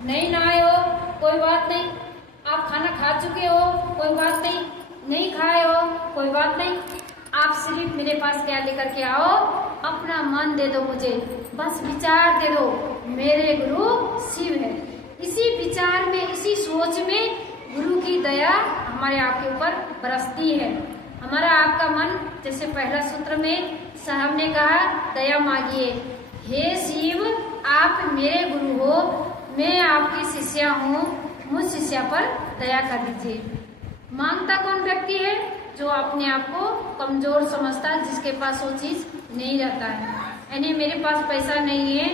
नहीं नहाए हो कोई बात नहीं, आप खाना खा चुके हो कोई बात नहीं, नहीं खाए हो कोई बात नहीं, आप सिर्फ मेरे पास क्या लेकर के आओ, अपना मन दे दो मुझे, बस विचार दे दो, मेरे गुरु शिव है। इसी विचार में, इसी सोच में गुरु की दया हमारे आपके ऊपर बरसती है। हमारा आपका मन, जैसे पहला सूत्र में साहब ने कहा, दया मांगिए, हे शिव आप मेरे गुरु हो, मैं आपकी शिष्या हूँ, मुझ शिष्या पर दया कर दीजिए। मांगता कौन व्यक्ति है? जो अपने आप को कमजोर समझता है, जिसके पास वो चीज नहीं रहता है। यानी मेरे पास पैसा नहीं है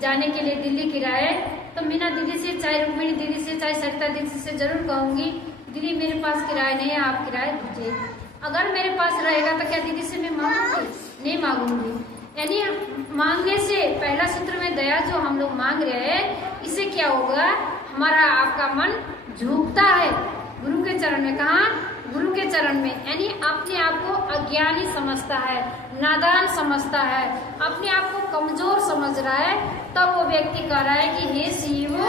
जाने के लिए दिल्ली किराए, तो मीना दीदी से, चाहे रुक्मिणी दीदी से, चाहे सरिता दीदी से जरूर कहूंगी, दीदी मेरे पास किराया नहीं है, आप किराया दीजिए। अगर मेरे पास रहेगा तो क्या दीदी से मैं मांगूंगी? नहीं मांगूंगी। यानी मांगने से, पहला सूत्र में दया जो हम लोग मांग रहे हैं, इससे क्या होगा, हमारा आपका मन झुकता है गुरु के चरण में। कहा? गुरु के चरण में। यानी अपने आप को अज्ञानी समझता है, नादान समझता है, अपने आप को कमजोर समझ रहा है, तब वो व्यक्ति कह रहा है कि हे शिव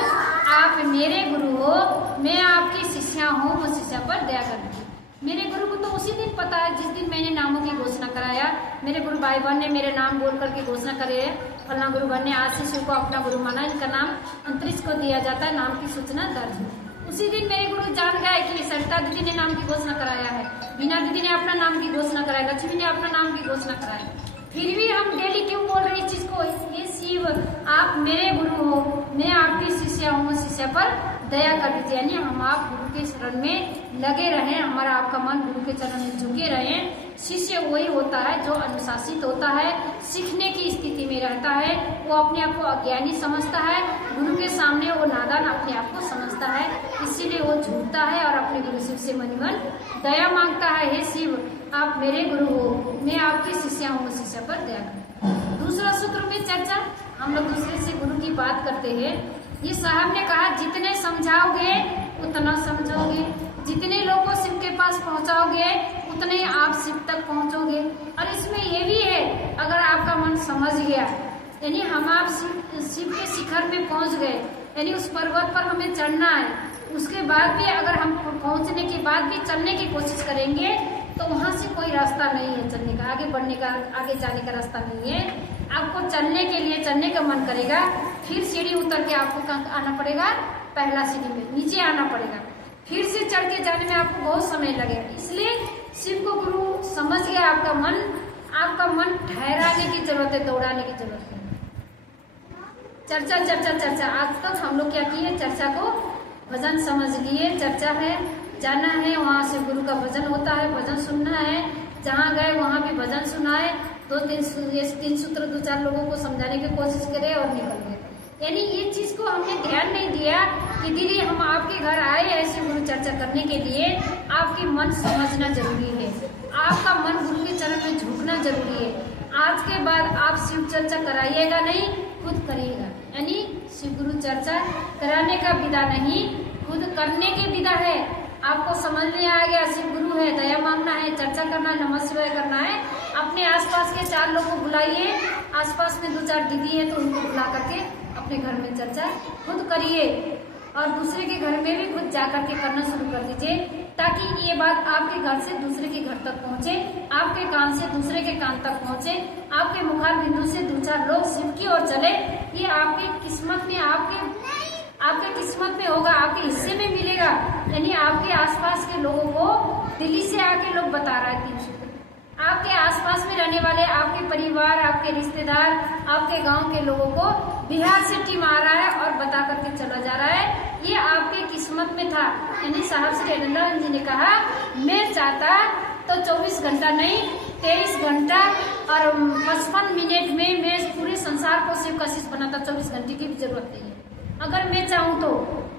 आप मेरे गुरु हो, मैं आपकी शिष्या हूँ, मुझ शिष्या पर दया कर दीजिए। मेरे गुरु को तो उसी दिन पता है जिस दिन मैंने नामों की घोषणा कराया, मेरे गुरु भाई बहन ने मेरे नाम बोल करके घोषणा करे है, फलना गुरु बहन ने आज शिशु को अपना गुरु माना, इनका नाम अंतरिक्ष को दिया जाता है, नाम की सूचना दर्ज है। उसी दिन मेरे गुरु जान गए कि सरिता दीदी ने नाम की घोषणा कराया है, मीना दीदी ने अपना नाम की घोषणा कराया, लक्ष्मी ने अपना नाम की घोषणा कराया। फिर भी हम डेली क्यों बोल रहे हैं इस चीज को, ये शिव आप मेरे गुरु हो, मैं आपकी शिष्या हूँ, शिष्या पर दया कर दीजिए। यानी हम आप गुरु के शरण में लगे रहें, हमारा आपका मन गुरु के चरण में झुके रहें। शिष्य वही होता है जो अनुशासित होता है, सीखने की स्थिति में रहता है, वो अपने आप को अज्ञानी समझता है, गुरु के सामने वो नादान अपने आप को समझता है, इसीलिए वो झूठता है और अपने गुरु शिव से मन मन दया मांगता है, हे शिव आप मेरे गुरु हो, मैं आपकी शिष्या हूँ, शिष्या पर दया कर। दूसरा सूत्र में चर्चा, हम लोग दूसरे से गुरु की बात करते हैं। ये साहब ने कहा जितने समझाओगे उतना समझोगे, जितने लोगों को शिव के पास पहुंचाओगे उतने ही आप शिव तक पहुंचोगे। और इसमें ये भी है, अगर आपका मन समझ गया, यानी हम आप शिव के शिखर में पहुंच गए, यानी उस पर्वत पर हमें चढ़ना है, उसके बाद भी अगर हम पहुंचने के बाद भी चलने की कोशिश करेंगे तो वहां से कोई रास्ता नहीं है चलने का, आगे बढ़ने का, आगे जाने का रास्ता नहीं है। आपको चलने के लिए, चलने का मन करेगा, फिर सीढ़ी उतर के आपको कहाँ आना पड़ेगा, पहला सीढ़ी में नीचे आना पड़ेगा, फिर से चढ़ के जाने में आपको बहुत समय लगेगा। इसलिए शिव को गुरु समझ गया, आपका मन ठहराने की जरूरत है, दौड़ाने की जरूरत है। चर्चा चर्चा चर्चा, आज तक हम लोग क्या किए, चर्चा को भजन समझ लिए, चर्चा है, जाना है, वहाँ से गुरु का भजन होता है, भजन सुनना है, जहाँ गए वहाँ भी भजन सुना है, दो तीन सूत्र दो चार लोगों को समझाने की कोशिश करे और निकल गए। यानी ये चीज को हमने ध्यान नहीं दिया कि दीदी हम आपके घर आए ऐसे गुरु चर्चा करने के लिए, आपकी मन समझना जरूरी है, आपका मन गुरु के चरण में झुकना जरूरी है। आज के बाद आप शिव चर्चा कराइएगा नहीं, खुद करिएगा। यानी शिव गुरु चर्चा कराने का विधा नहीं, खुद करने की विधा है। आपको समझ में आ गया शिव गुरु है, दया मांगना है, चर्चा करना है, नमः शिवाय करना है, अपने आसपास के 4 लोगों को बुलाइए, आसपास में 2-4 दीदी है तो उनको बुला करके अपने घर में चर्चा खुद करिए और दूसरे के घर में भी खुद जा करके करना शुरू कर दीजिए, ताकि ये बात आपके घर से दूसरे के घर तक पहुंचे, आपके कान से दूसरे के कान तक पहुंचे, आपके मुखार बिंदु से 2-4 लोग शिव की ओर चले। ये आपकी किस्मत में, आपके किस्मत में होगा, आपके हिस्से में मिलेगा। यानी आपके आसपास के लोगों को दिल्ली से आके लोग बता रहा है, आपके आसपास में रहने वाले, आपके परिवार, आपके रिश्तेदार, आपके गांव के लोगों को बिहार से टीम आ रहा है और बता करके चला जा रहा है, ये आपके किस्मत में था। यानी साहब श्री अनंदानंद जी ने कहा, मैं चाहता तो 24 घंटा नहीं 23 घंटा और 55 मिनट में मैं पूरे संसार को शिव का शिष्य बनाता, 24 घंटे की भी जरूरत नहीं है। अगर मैं चाहूँ तो,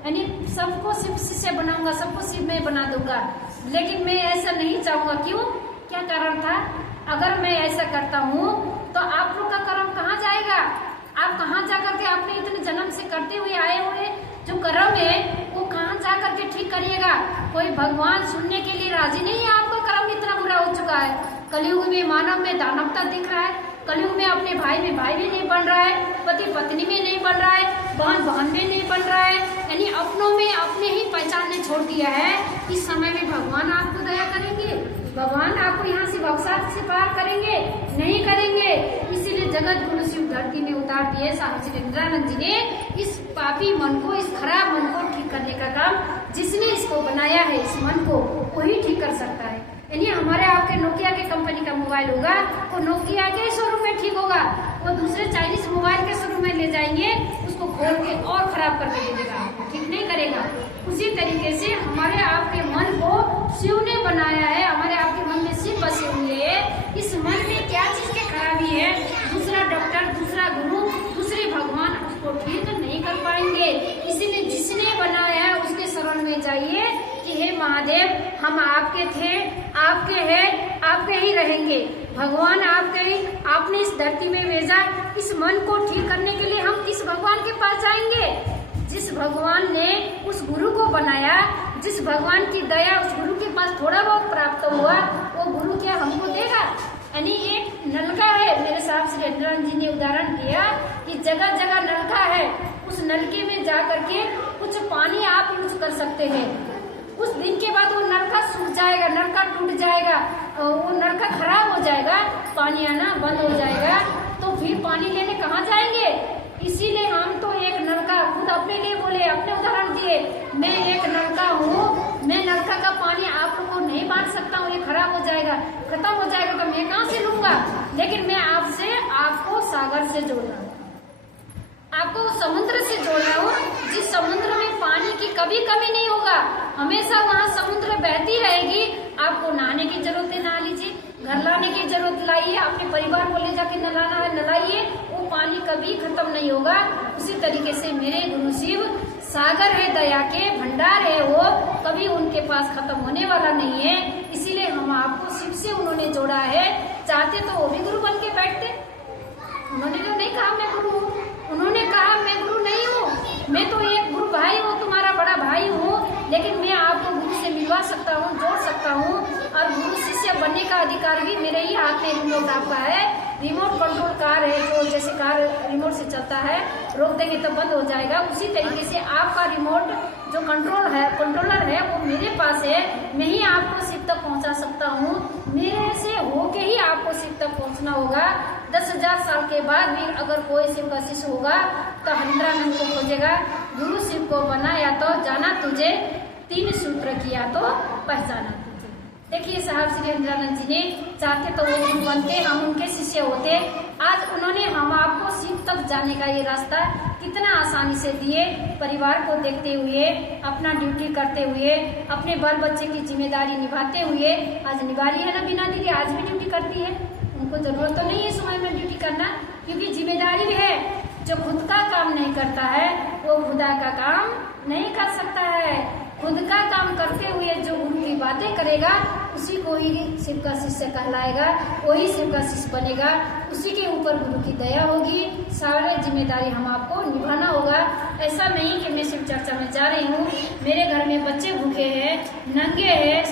यानी सबको शिव शिष्य बनाऊंगा, सबको शिव में बना दूंगा, लेकिन मैं ऐसा नहीं चाहूंगा। क्यों? क्या कारण था? अगर मैं ऐसा करता हूँ तो आप लोग का कर्म कहाँ जाएगा? आप कहाँ जा करके आपने इतने जन्म से करते हुए आए हुए जो कर्म है वो कहाँ जा करके ठीक करिएगा? कोई भगवान सुनने के लिए राजी नहीं है, आपका कर्म इतना बुरा हो चुका है। कलयुग में मानव में दानवता दिख रहा है, कलयुग में अपने भाई में भाई भी नहीं बन रहा है, पति पत्नी में नहीं बन रहा है, बहन बहन में नहीं बन रहा है, छोड़ दिया है, इस समय में भगवान आपको दया करेंगे? भगवान आपको यहाँ से अवसाद से पार करेंगे? नहीं करेंगे। इसीलिए जगत गुरु शिव धरती में उतार दिए साहब श्री इंद्रानंद जी ने इस पापी मन को, इस खराब मन को ठीक करने का काम जिसने इसको बनाया है, इस मन को, वही ठीक कर सकता है। यानी हमारे आपके नोकिया के कंपनी का मोबाइल होगा, वो नोकिया के शोरूम में ठीक होगा, वो दूसरे चाइनीज मोबाइल के शोरूम में ले जाएंगे, उसको खोल के और खराब करके दे देगा, ठीक नहीं करेगा। उसी तरीके से हमारे आपके मन को शिव ने बनाया है, हमारे आपके मन में शिव बसे हुए है। इस मन में क्या चीज की खराबी है, दूसरा डॉक्टर, दूसरा गुरु, दूसरे भगवान उसको ठीक नहीं कर पाएंगे। इसीलिए जिसने बनाया है उसके शरण में जाइए कि हे महादेव, हम आपके थे, आपके हैं, आपके ही रहेंगे। भगवान आपके ही, आपने इस धरती में भेजा, इस मन को ठीक करने के लिए हम किस भगवान के पास जाएंगे? जिस भगवान ने उस गुरु को बनाया, जिस भगवान की दया उस गुरु के पास थोड़ा बहुत प्राप्त हुआ, वो गुरु क्या हमको देगा? यानी एक नलका है, मेरे साहब श्री इंद्रानंद जी ने उदाहरण दिया कि जगह जगह नलका है, उस नलके में जा करके कुछ पानी आप यूज कर सकते हैं। उस दिन के बाद वो नलका सूख जाएगा, नलका टूट जाएगा, वो नलका खराब हो जाएगा, पानी आना बंद हो जाएगा, तो फिर पानी लेने कहाँ जाएंगे? इसीलिए हम तो एक नलका, खुद अपने लिए बोले, अपने उदाहरण दिए, मैं एक नलका हूँ, मैं नलका का पानी आप लोग को नहीं बांट सकता हूँ, ये खराब हो जाएगा, खत्म हो जाएगा, तो मैं कहाँ से लूंगा? लेकिन मैं आपसे, आपको सागर से जोड़ रहा हूँ, आपको समुद्र से जोड़ रहा हूँ, जिस समुद्र में पानी की कभी कमी नहीं होगा, हमेशा वहाँ समुद्र बहती रहेगी। आपको नहाने की जरूरत है, नहा लीजिए, घर लाने की जरूरत लाइए, अपने परिवार को ले जाके नलाना है नलाइए, वो पानी कभी खत्म नहीं होगा। उसी तरीके से मेरे गुरु शिव सागर है, दया के भंडार है, वो कभी उनके पास खत्म होने वाला नहीं है। इसीलिए हम आपको शिव से उन्होंने जोड़ा है। चाहते तो वो भी गुरु बन के बैठते, उन्होंने तो नहीं कहा मैं गुरु हूँ, उन्होंने कहा मैं गुरु नहीं हूँ, मैं तो एक गुरु भाई हूँ, तुम्हारा बड़ा भाई हूँ, लेकिन मैं आपको गुरु से मिलवा सकता हूँ, जोड़ सकता हूँ, और गुरु शिष्य बनने का अधिकार भी मेरे ही हाथ में रिमोट आपका है। रिमोट कंट्रोल कार है, जो जैसे कार रिमोट से चलता है, रोक देंगे तो बंद हो जाएगा, उसी तरीके से आपका रिमोट जो कंट्रोलर है वो मेरे पास है। मैं ही आपको शिव तक पहुंचा सकता हूँ, मेरे से होके ही आपको शिव तक पहुंचना होगा। 10,000 साल के बाद भी अगर कोई शिव का शिष्य होगा तो इंद्रानंद को खोजेगा, गुरु शिव को बनाया तो जाना तुझे, 3 सूत्र किया तो पहचाना तुझे। देखिए साहब श्री इंद्रानंद जी ने चाहते तो वो गुरु बनते, हम उनके शिष्य होते। आज उन्होंने हम आपको शिव तक जाने का ये रास्ता कितना आसानी से दिए, परिवार को देखते हुए, अपना ड्यूटी करते हुए, अपने बाल बच्चे की जिम्मेदारी निभाते हुए। आज निभा रही है ना बिना दीदी, आज भी ड्यूटी करती है, उनको जरूरत तो नहीं है समय में ड्यूटी करना, क्योंकि जिम्मेदारी भी है। जो खुद का काम नहीं करता है वो खुदा का काम नहीं कर सकता है। खुद का काम करते हुए जो गुरु की बातें करेगा उसी को ही शिव का शिष्य कहलाएगा, वही शिव का शिष्य बनेगा, उसी के ऊपर गुरु की दया होगी। सारे जिम्मेदारी हम आपको निभाना होगा। ऐसा नहीं कि मैं शिव चर्चा में जा रही हूँ, मेरे घर में बच्चे भूखे हैं, नंगे हैं,